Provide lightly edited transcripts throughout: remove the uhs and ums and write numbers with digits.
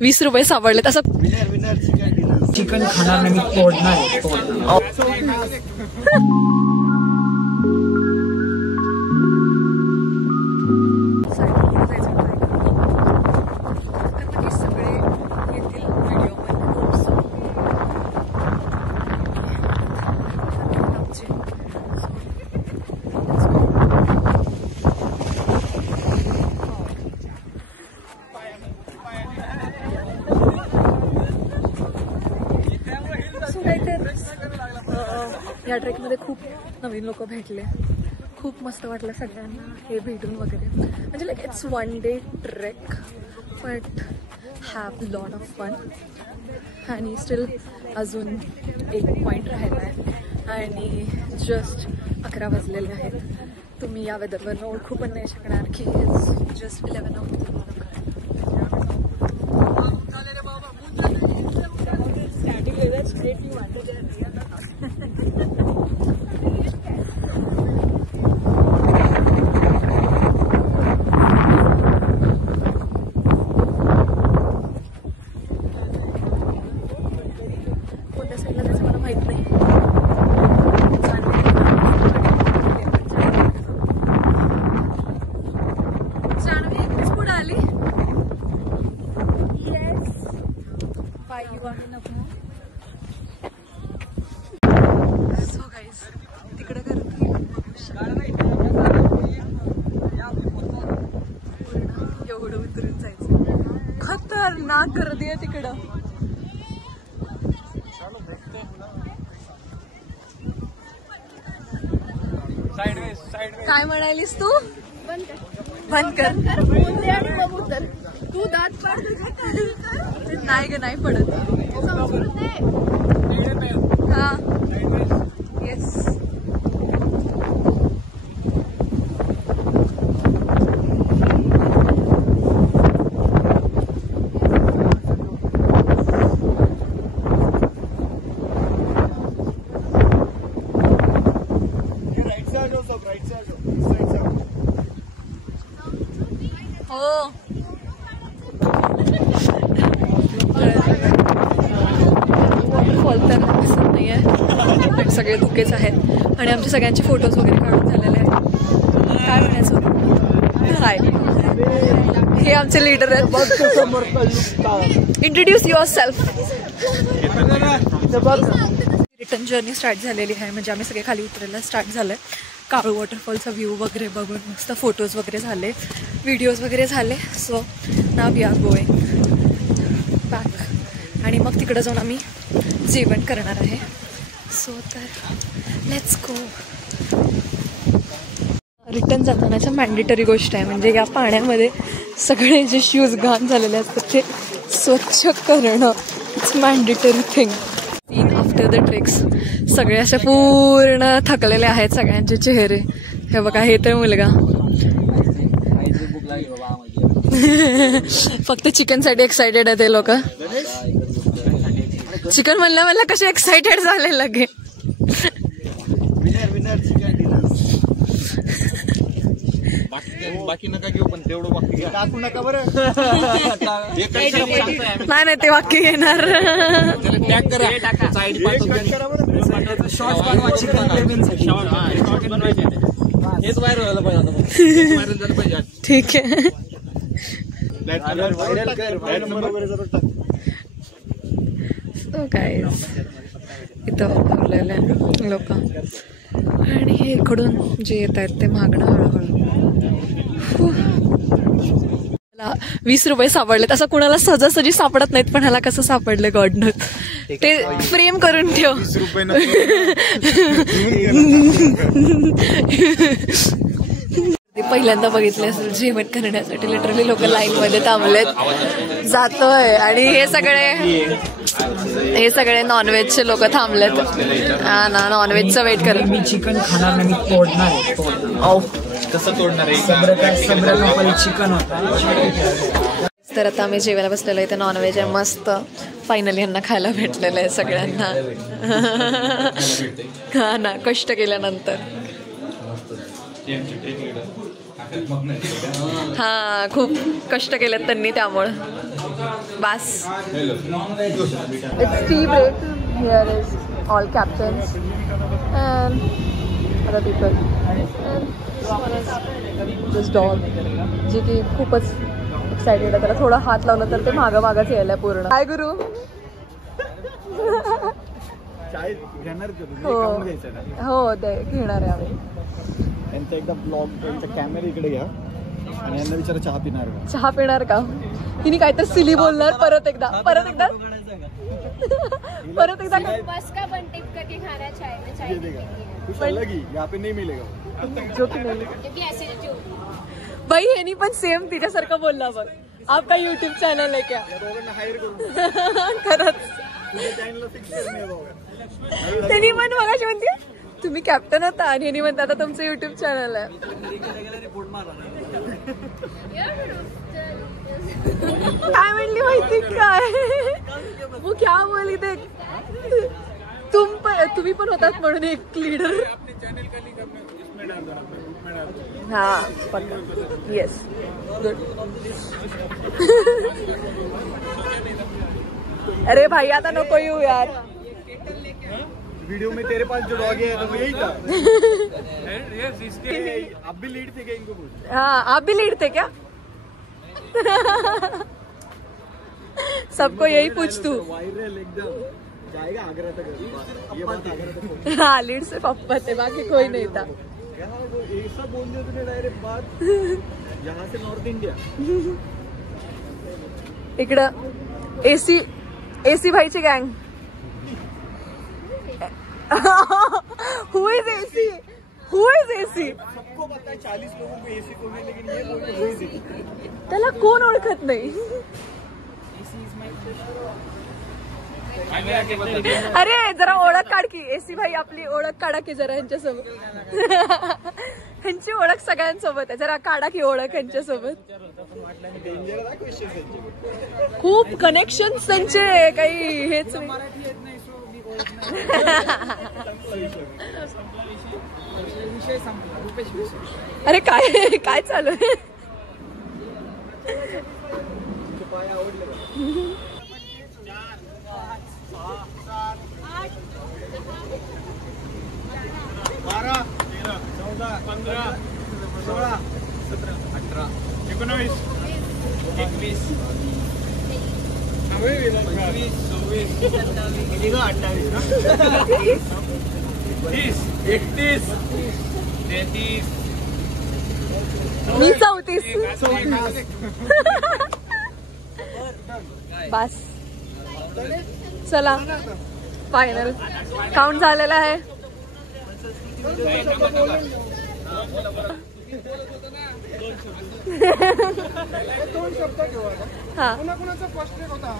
20 रुपये सापडले तसं चिकन खाणार नाही मी, तोडणार. या ट्रेकमध्ये खूप नवीन लोक भेटले, खूप मस्त वाटलं सगळ्यांना हे भेटून वगैरे. म्हणजे like it's 1 day trek but have lot of fun. आणि स्टील अजून एक पॉईंट राहिला आहे आणि जस्ट 11 वाजलेले आहेत. तुम्ही या वेदरवरनं ओळखू पण नाही शकणार की इट्स जस्ट 11 o'clock. एवढं उतरून जायचं, खतरनाक गर्दी आहे तिकडं. काय म्हणालीस तू? बंद कर. तू दात नाही ग, नाही पडत. हा येस. सगळे धुकेच आहेत आणि आमच्या सगळ्यांचे फोटोज वगैरे काढून झालेले आहेत. काय म्हणायचं? हाय, हे आमचे लीडर आहेत. Introduce your self. Return journey start झालेली आहे. म्हणजे आम्ही सगळे खाली उतरायला स्टार्ट झालं आहे. काळू वॉटरफॉलचा व्ह्यू वगैरे बघून मस्त फोटोज वगैरे झाले, व्हिडिओज वगैरे झाले. So now we are going back आणि मग तिकडं जाऊन आम्ही जेवण करणार आहे. सो तर लेट्स गो. रिटर्न जातानाच्या मॅन्डेटरी गोष्ट आहे म्हणजे या पाण्यामध्ये सगळे जे शूज घाण झालेले असतात ते स्वच्छ करणं. It's mandatory thing. After the treks सगळे असे पूर्ण थकलेले आहेत सगळ्यांचे चेहरे. हे बघा, हे तर मुलगा फक्त चिकनसाठी एक्सायटेड आहे ते लोक. चिकन म्हणलं कसे एक्सायटेड झाले लगे. बाकी नका घेऊ पण तेवढं वाक्य टाकू नका बरं. नाही ते वाक्य घेणार. हेच व्हायरल झालं पाहिजे. ठीक आहे. काय इथं लावलेलं आहे लोक आणि हे इकडून जे येत आहेत ते मागणं हळूहळू. 20 रुपये सापडले. असं कुणाला सहजासहजी सापडत नाहीत पण ह्याला कसं सापडले गॉडनं. ते फ्रेम करून ठेव. पहिल्यांदा बघितले असेल जेवण करण्यासाठी लिटरली लोक लाईन मध्ये थांबलेत. जातोय आणि हे सगळे नॉनव्हेजचे लोक थांबलेत. हा ना, नॉनव्हेजचं वेट करत. मी चिकन खाणार नाही, मी तोडणार. कसं तोडणार चिकन होता. तर आता आम्ही जेवायला बसलेलो आहे. ते नॉनव्हेज आहे मस्त. फायनली यांना खायला भेटलेलं आहे सगळ्यांना. हा ना, कष्ट केल्यानंतर. हा, खूप कष्ट केलेत त्यांनी त्यामुळं. बस. It's tea break. Here is all captains and other people. And this dog, जी की खूपच एक्साइटेड आहे. त्याला थोडा हात लावला तर ते मागं मागंच यायला पूर्ण. हाय गुरु. हो ते घेणार आहे आम्ही. त्यांचा एकदा ब्लॉग त्यांचा कॅमेरा इकडे घ्या आणि यांना विचारा चहा पिणार का. चहा पिणार का. हिने काहीतरी सिली बोलणार. परत एकदा परत एकदा बस का बनते करके खाना चाय में चाय कुछ अलग ही यहाँ पे नहीं मिलेगा. जो की नाही. क्योंकि ऐसे जो बाई ह्यानी पण सेम तिच्यासारखं बोलला बघ. आपका यूट्यूब चॅनल आहे क्या. खरंच त्यांनी पण मगाशी म्हणते तुम्ही कॅप्टन होता आणि ह्यानी म्हणता आता तुमचं यूट्यूब चॅनल आहे. काय म्हणली माहिती काय. वो क्या बोली ते. तुम्ही पण होतात म्हणून एक लीडर. हा पक्का. Yes good. अरे भाई आता नको येऊ यार. वीडियो में तेरे पास जो डॉग है वो यही था. आप भी लीड थे क्या इनको पूछ. हाँ आप भी लीड थे क्या. सबको यही पूछ तू. वायरल एकदम जाएगा आगरा तक. ये बात आगरा तक. हाँ लीड से पप्पा थे बाकी कोई नहीं था. ऐसा बोल दिया तूने डायरेक्ट बात. यहाँ से नॉर्थ इंडिया. इकडं एसी भाईची गँग. Who is AC? Who is AC? सबको पता है 40 लोगों को एसी को है लेकिन ये बोल रहे हैं. त्याला कोण ओळखत नाही. अरे जरा ओळख काढ की. एसी भाई आपली ओळख काढा की जरा यांच्यासोबत. ह्यांची ओळख सगळ्यांसोबत आहे. जरा काढा की ओळख यांच्यासोबत. खूप कनेक्शन त्यांचे काही हेच नाही. अरे काय काय चालू आहे. मी 34. बस चला फायनल काउंट झालेला आहे. हा कोणाकोणाचा फर्स्ट ट्रेक होता.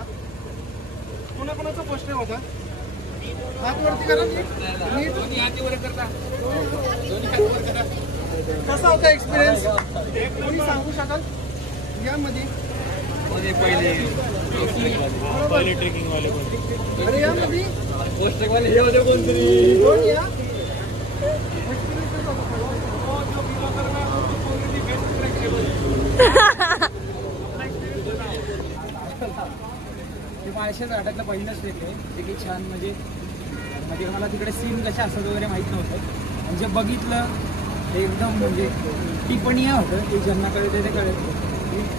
कोणाकोणाचा फर्स्ट ट्रेक होता. हात वरती करा. कसा होता एक्सपिरियन्स कोणी सांगू शकाल यामध्ये. पहिले ट्रेकिंग वाले. अरे यामध्ये फर्स्ट ट्रेक वाले हे होते कोणतरी. माळशेज घाटातलं पहिलंच ट्रेक आहे जे की छान म्हणजे मला तिकडे सीन कशा असतात वगैरे माहीत नव्हतं. म्हणजे बघितलं ते एकदम म्हणजे टिप्पणीय होतं. ते ज्यांना कळतं ते कळत.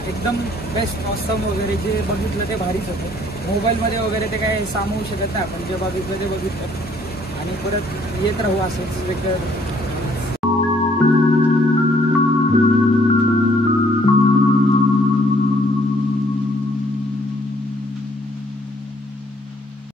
एकदम बेस्ट ऑसम वगैरे जे बघितलं ते भारीच होतं. मोबाईलमध्ये वगैरे ते काय सामावू शकत नाही आपण. जे बघितलं ते बघितलं आणि परत येत राहू असंच एक